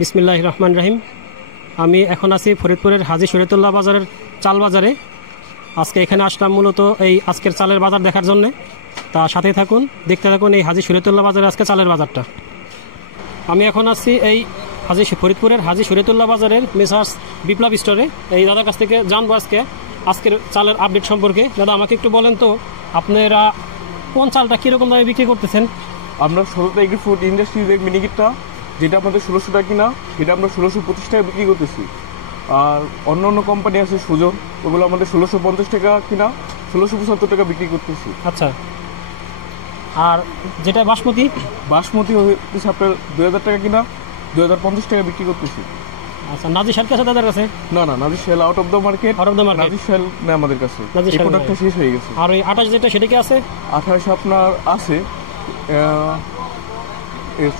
বিসমিল্লাহির রহমানির রহিম। আমি এখন আছি ফরিদপুরের হাজী শরীয়তুল্লাহ বাজারের চাল বাজারে। আজকে এখানে আসলাম মূলত এই আজকের চালের বাজার দেখার জন্য। তা সাথে থাকুন, দেখতে থাকুন এই হাজী শরীয়তুল্লাহ বাজারে আজকে চালের বাজারটা। আমি এখন আছি এই ফরিদপুরের হাজী শরীয়তুল্লাহ বাজারের মেসার্স বিপ্লব স্টোরে। এই দাদার কাছ থেকে জানবো আজকের চালের আপডেট সম্পর্কে। দাদা, আমাকে একটু বলেন তো, আপনারা কোন চালটা কীরকম দামে বিক্রি করতেছেন? আমরা ষোলোটা এগ্রি ফুড ইন্ডাস্ট্রিজের মিনিকিটটা, যেটা আমাদের 1600 টাকা কিনা, এটা আমরা 1625 টাকা বিক্রি করতেছি। আর অন্য অন্য কোম্পানি আছে সুজন, ওগুলো আমাদের 1650 টাকা কিনা, 1675 টাকা বিক্রি করতেছি। আচ্ছা, আর যেটা বাসমতি হচ্ছে আপনার 2000 টাকা কিনা, 2050 টাকা বিক্রি করতেছি। আচ্ছা, নাজির শাল কি আছে তাদের কাছে? না, নাজির শাল আউট অফ দ্য মার্কেট। নাজির শাল নেই আমাদের কাছে, এই প্রোডাক্টটা শেষ হয়ে গেছে। আর ওই 28 যেটা, সেটা কি আছে? 28 আপনার আছে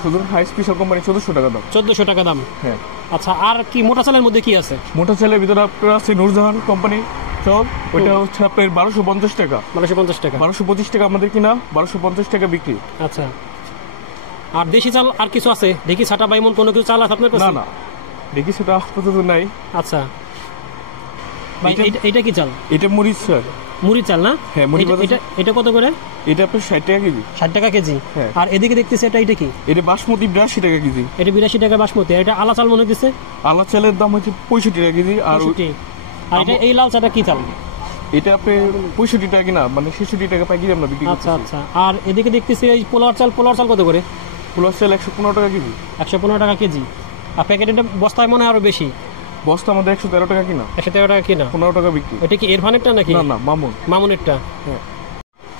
সুজন হাই স্পেশাল কোম্পানি, 1400 টাকা দাম। 1400 টাকা দাম, হ্যাঁ। আচ্ছা, আর কি মোটা চালের মধ্যে কি আছে? মোটা চালের ভিতরে আপনার আছে নূরজাহান কোম্পানি চাল, ওইটা হচ্ছে আপনার 1250 টাকা। 1250 টাকা, 1225 টাকা আমাদের কিনা, 1250 টাকা বিক্রি। আচ্ছা, আর দেশি চাল আর কিছু আছে? দেখি ছাটা বাইমন কোনো কিছু চাল আছে আপনার কাছে? না, দেখি সেটা আপাতত নাই। আচ্ছা ভাই, এটা কি চাল? এটা মরিচ চাল। মুড়ি চাল না? হ্যাঁ, এটা কত করে? এটা আপনার 60 টাকা কেজি। 60 টাকা কেজি। হ্যাঁ। আর এদিকে দেখতেছি এটা কি? এটা বাসমতি 82 টাকা কেজি। এটা 82 টাকা বাসমতি। এটা আলা চাল মনে হচ্ছে। আলা চালের দাম হচ্ছে 65 টাকা কেজি। আর এটা এই লাল চালটা কি চাল? এটা আপনি 65 টাকা কিনা, মানে 66 টাকা পাইকারি আমরা বিক্রি করতেছি। আচ্ছা, আর এদিকে দেখতেছি এই পোলার চাল কত করে? পোলার চাল 115 টাকা কেজি। 115 টাকা কেজি। আর প্যাকেটে বস্তায় মনে হয় আরো বেশি। বস্তা আমাদের 113 টাকা কিনা। 113 টাকা কিনা, 15 টাকা বিক্রি। এটা কি ইরফানেরটা নাকি? না, মামুনেরটা। হ্যাঁ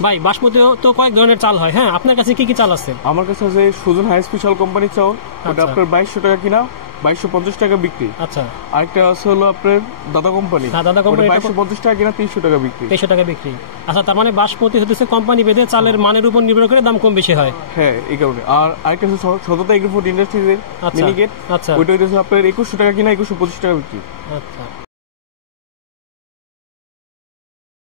ভাই, বাসমতি তো কয়েক ধরনের চাল হয়। হ্যাঁ, আপনার কাছে কি কি চাল আছে? আমার কাছে আছে সুজন হাই স্পেশাল কোম্পানি চাল, ওটা আপনার 2200 টাকা কিনা, 2250 টাকা বিক্রি। আচ্ছা, আরেকটা আছে হলো আপনার দাদা কোম্পানি, 2250 টাকা কিনা, 300 টাকা বিক্রি। 300 টাকা বিক্রি। আচ্ছা, তার মানে বাসমতি হতেছে কোম্পানি ভেদে চালের মানের উপর নির্ভর করে দাম কম বেশি হয়। হ্যাঁ, এই কারণে। আর আরেকটা আছে ছোটটা এগ্রি ফুড ইন্ডাস্ট্রিজের মিনিকেট, আচ্ছা, ওইটা হচ্ছে আপনার 2100 টাকা কিনা, 2125 টাকা বিক্রি। আচ্ছা।